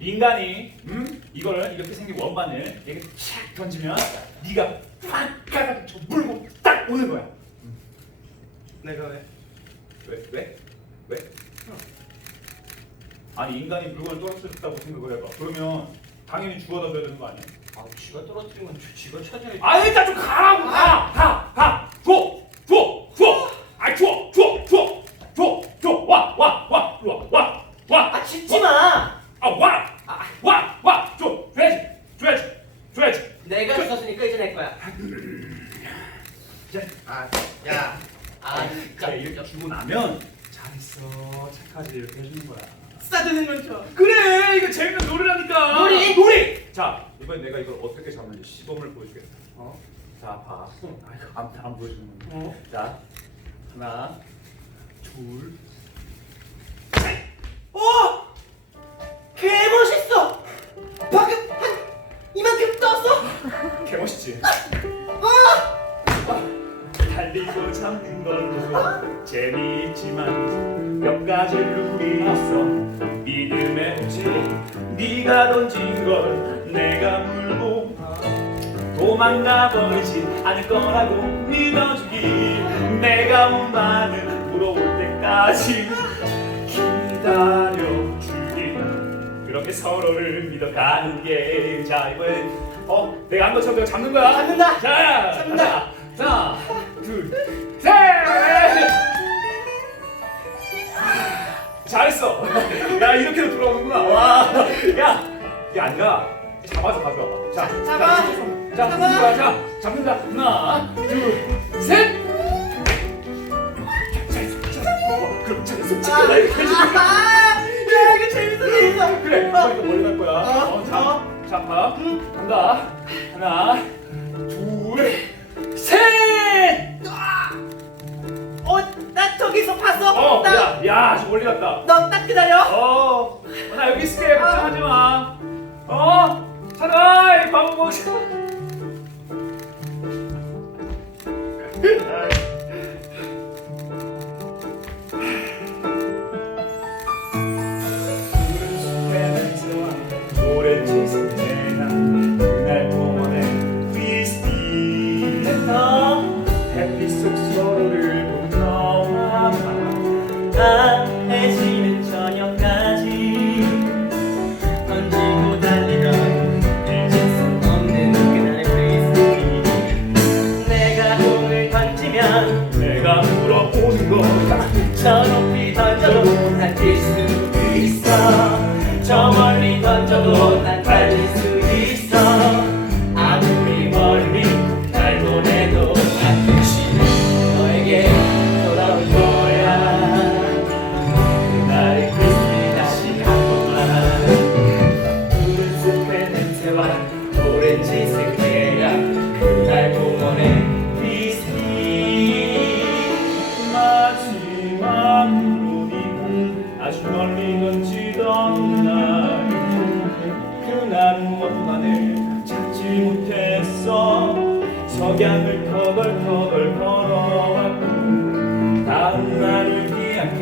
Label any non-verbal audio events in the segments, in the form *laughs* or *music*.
인간이 음? 이거를 이렇게 생긴 원반을 이렇게 촥 던지면 네가 팍 가가 물고 딱 오는 거야. 내가 왜? 왜? 왜? 왜? 아니 인간이 물건을 떨어뜨렸다고 생각을 해봐. 그러면 당연히 죽어다 줘야 되는 거 아니야? 아 쥐가 떨어뜨리면 쥐- 쥐가 찾아야지. 아 일단 좀 가라고 가! 가! 가! 줘! 줘! 줘! 아 줘! 줘! 줘! 줘! 줘! 와! 와! 와! 와! 와! 와! 아 짖지 마. 아 와! 와! 와! 줘! 줘야지! 줘야지! 줘야지! 내가 죽었으니까 이제 내 거야. 이제 아, 야. 아 진짜 그래 이렇게 주고 나면 잘했어 착하지 이렇게 해주는 거야 싸드는 건 그래 이거 재밌는 놀이라니까 놀이? 놀이! 자 이번엔 내가 이걸 어떻게 잡는지 시범을 보여주겠다 어? 자 봐. 아이고 안, 안 보여주는 거 어? 자 하나 둘 오! 개멋 재미있지만 몇 가지 룰이 있어. 믿음의 없지 네가 던진 걸 내가 물고 도망가 버리지 않을 거라고 믿어주기. 내가 원반을 물어올 때까지 기다려주기. 그렇게 서로를 믿어가는 게 자 이번엔 어 내가 한 것처럼 내가 잡는 거야. 잡는다. 자 잡는다. 자, 둘셋 잘했어 *laughs* 야 이렇게도 돌아오는구나 와 야 이게 아니라 잡아서 가져와봐 자 잡아. 자, 손, 자, 잡아. 거야. 자, 잡는다. 하나, 둘, 셋. 와, 그럼 잘했어. 이렇게. 아, 야 이거 재밌어 재밌어. 그래, 이거 멀리 갈 거야. 어, 어, 자, 자, 봐. 간다. 하나, 멀리 갔다. 너 딱 기다려. 어, 나 여기 있을게. 걱정하지 마. 어, 찾아. 이 바보 뭐. 햇빛 속 서로를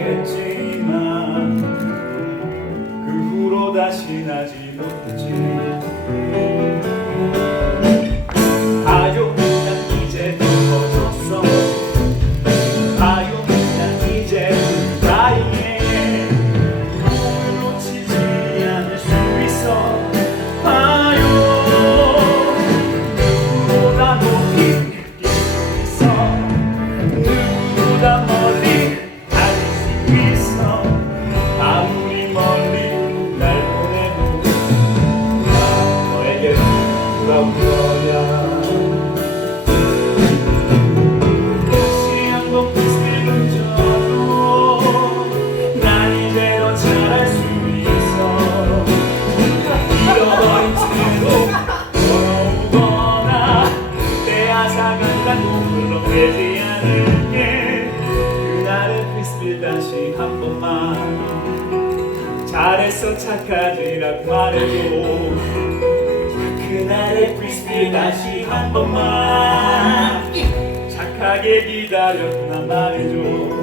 기약 잘했어 착하지라고 말해줘 그날의 프리스피 다시 한 번만. 착하게 기다렸구나 말해줘